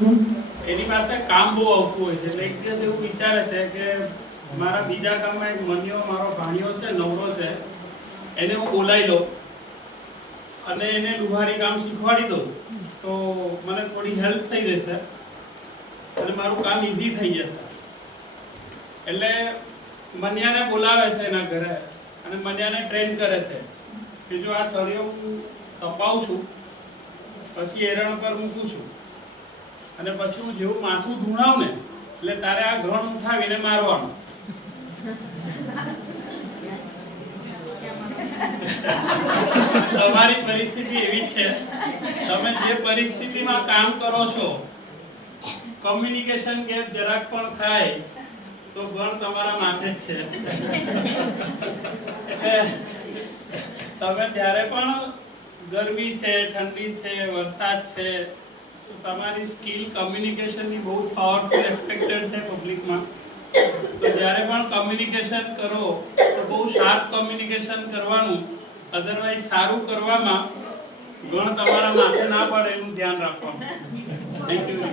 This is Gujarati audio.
એની પાસે કામ બહુ આવતું હોય છે એટલે એક દિવસ એવું વિચારે છે કે મારા બીજા ગામમાં એક મનિયો મારો ભાણિયો છે નવરો છે એને હું બોલાવી લઉં અને એને લુહારી કામ શીખવાડી દઉં તો મને થોડી હેલ્પ થઈ જશે અને મારું કામ ઈઝી થઈ જશે એટલે મનિયાને બોલાવે છે એના ઘરે અને મનિયાને ટ્રેન કરે છે કે જો આ સળિયો હું તપાવું છું પછી એરણ પર મૂકું છું અને પછી હું જેવું માથું ધૂણાવ ને એટલે તારે આ ઘણ ઉઠાવીને મારવાનું તમારી પરિસ્થિતિ એવી છે તમે જે પરિસ્થિતિમાં કામ કરો છો કમ્યુનિકેશન ગેપ જરાક પણ થાય તો ઘણ તમારા માથે જ છે તમે જ્યારે પણ ગરમી છે ઠંડી છે વરસાદ છે તો તમારી સ્કિલ કમ્યુનિકેશનની બહુ પાવરફુલ એક્સપેક્ટેડ છે પબ્લિકમાં તો જ્યારે પણ કમ્યુનિકેશન કરો તો બહુ શાર્પ કમ્યુનિકેશન કરવાનું અધરવાઇઝ સારું કરવામાં ગણ તમારા માથે ના પડે એનું ધ્યાન રાખવાનું થેન્ક યુ